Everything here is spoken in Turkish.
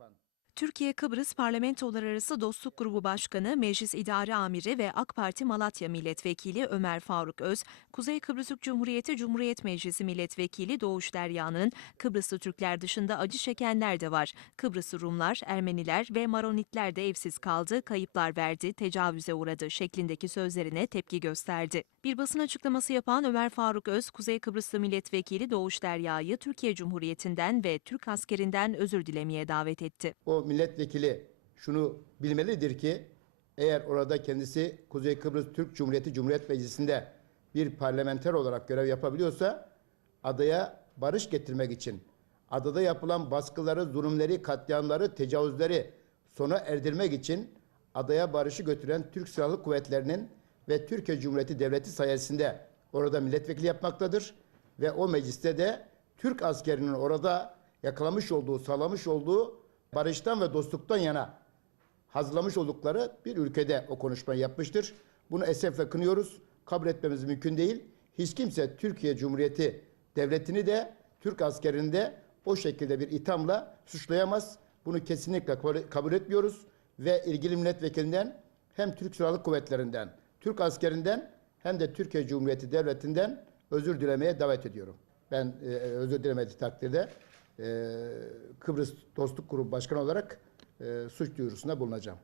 yapan Türkiye Kıbrıs Parlamentolar Arası Dostluk Grubu Başkanı, Meclis İdare Amiri ve AK Parti Malatya Milletvekili Ömer Faruk Öz, Kuzey Kıbrıs Türk Cumhuriyeti Cumhuriyet Meclisi Milletvekili Doğuş Derya'nın Kıbrıslı Türkler dışında acı çekenler de var. Kıbrıslı Rumlar, Ermeniler ve Maronitler de evsiz kaldı, kayıplar verdi, tecavüze uğradı şeklindeki sözlerine tepki gösterdi. Bir basın açıklaması yapan Ömer Faruk Öz, Kuzey Kıbrıslı Milletvekili Doğuş Derya'yı Türkiye Cumhuriyeti'nden ve Türk askerinden özür dilemeye davet etti. o milletvekili şunu bilmelidir ki eğer orada kendisi Kuzey Kıbrıs Türk Cumhuriyeti Cumhuriyet Meclisi'nde bir parlamenter olarak görev yapabiliyorsa adaya barış getirmek için adada yapılan baskıları, zulümleri, katliamları, tecavüzleri sona erdirmek için adaya barışı götüren Türk Silahlı Kuvvetleri'nin ve Türkiye Cumhuriyeti Devleti sayesinde orada milletvekili yapmaktadır ve o mecliste de Türk askerinin orada yakalamış olduğu, sağlamış olduğu barıştan ve dostluktan yana hazırlamış oldukları bir ülkede o konuşmayı yapmıştır. Bunu esefle kınıyoruz. Kabul etmemiz mümkün değil. Hiç kimse Türkiye Cumhuriyeti devletini de Türk askerini de o şekilde bir ithamla suçlayamaz. Bunu kesinlikle kabul- etmiyoruz ve ilgili milletvekilinden hem Türk Silahlı Kuvvetlerinden, Türk askerinden hem de Türkiye Cumhuriyeti devletinden özür dilemeye davet ediyorum. Ben e, özür dilemediği takdirde e, Kıbrıs Dostluk Grubu Başkanı olarak suç duyurusunda bulunacağım.